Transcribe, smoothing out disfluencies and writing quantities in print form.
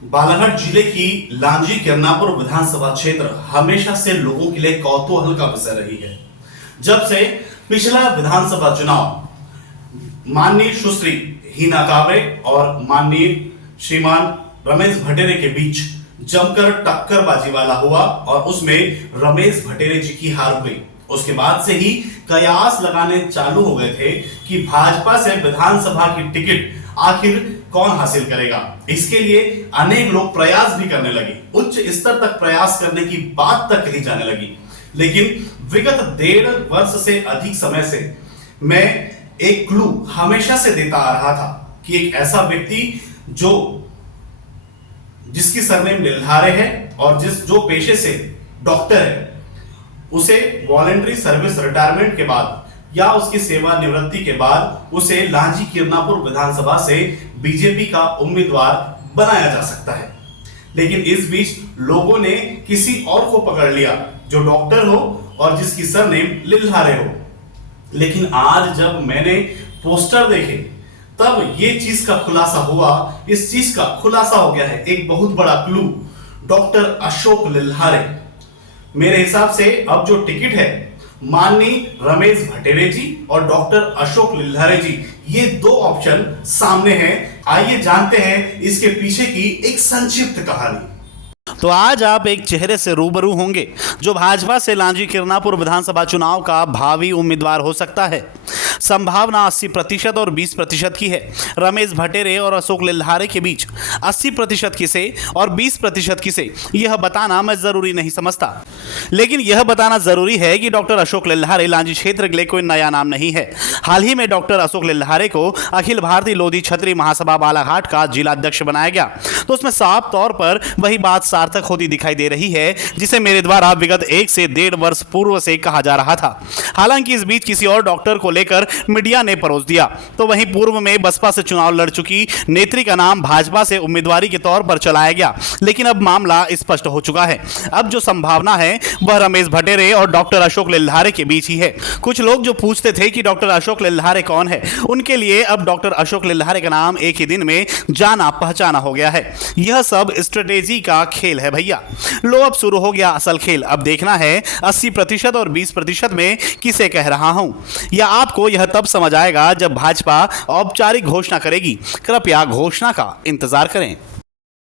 बालाघाट जिले की लांजी किरनापुर विधानसभा क्षेत्र हमेशा से लोगों के लिए कौतूहल का विषय रही है। जब से पिछला विधानसभा चुनाव माननीय सुश्री हिना कांवरे और माननीय श्रीमान रमेश भटेरे के बीच जमकर टक्करबाजी वाला हुआ और उसमें रमेश भटेरे जी की हार हुई, उसके बाद से ही कयास लगाने चालू हो गए थे कि भाजपा से विधानसभा की टिकट आखिर कौन हासिल करेगा। इसके लिए अनेक लोग प्रयास भी करने लगे, उच्च स्तर तक प्रयास करने की बात तक कही जाने लगी। लेकिन विगत 1.5 वर्ष से अधिक समय से मैं एक क्लू हमेशा से देता आ रहा था कि एक ऐसा व्यक्ति जिसकी सरनेम लिल्हारे है और जो पेशे से डॉक्टर है, उसे वॉलंटरी सर्विस रिटायरमेंट के बाद या उसकी सेवानिवृत्ति के बाद उसे लांजी किरनापुर विधानसभा से बीजेपी का उम्मीदवार बनाया जा सकता है। लेकिन इस बीच लोगों ने किसी और को पकड़ लिया जो डॉक्टर हो और जिसकी सरनेम लिल्हारे हो। लेकिन आज जब मैंने पोस्टर देखे तब ये चीज का खुलासा हुआ, इस चीज का खुलासा हो गया है एक बहुत बड़ा क्लू, डॉक्टर अशोक लिल्हारे। मेरे हिसाब से अब जो टिकट है माननीय रमेश भटेरे जी और डॉक्टर अशोक लिल्हारे जी, ये दो ऑप्शन सामने हैं। आइए जानते हैं इसके पीछे की एक संक्षिप्त कहानी। तो आज आप एक चेहरे से रूबरू होंगे जो भाजपा से लांजी किरनापुर विधानसभा चुनाव का भावी उम्मीदवार हो सकता है। संभावना 80% और 20% की है। रमेश भटेरे और अशोक लिल्हारे के बीच 80% किसे और 20% किसे, यह बताना मैं जरूरी नहीं समझता। लेकिन यह बताना जरूरी है कि डॉक्टर अशोक लिल्हारे लांजी क्षेत्र के लिए कोई नया नाम नहीं है। हाल ही में डॉक्टर अशोक लिल्हारे को अखिल भारतीय लोधी क्षत्रिय महासभा बालाघाट का जिलाध्यक्ष बनाया गया, तो उसमें साफ तौर पर वही बात सार्थक होती दिखाई दे रही है जिसे मेरे द्वारा विगत 1 से 1.5 वर्ष पूर्व से कहा जा रहा था। हालांकि इस बीच किसी और डॉक्टर को लेकर मीडिया ने परोस दिया, तो वहीं पूर्व में बसपा से चुनाव लड़ चुकी नेत्री का नाम भाजपा से उम्मीदवारी के तौर पर चलाया गया। लेकिन अब मामला स्पष्ट हो चुका है। अब जो संभावना है वह रमेश भटेरे और डॉक्टर अशोक लिल्हारे के बीच ही है। कुछ लोग जो पूछते थे कि डॉक्टर अशोक लिल्हारे कौन है, उनके लिए अब डॉक्टर अशोक लिल्हारे का नाम एक ही दिन में जाना पहचाना हो गया है। यह सब स्ट्रेटेजी का खेल है भैया। लो अब शुरू हो गया असल खेल। अब देखना है 80% और 20% में किसे कह रहा हूं, या आपको यह तब समझ आएगा जब भाजपा औपचारिक घोषणा करेगी। कृपया घोषणा का इंतजार करें।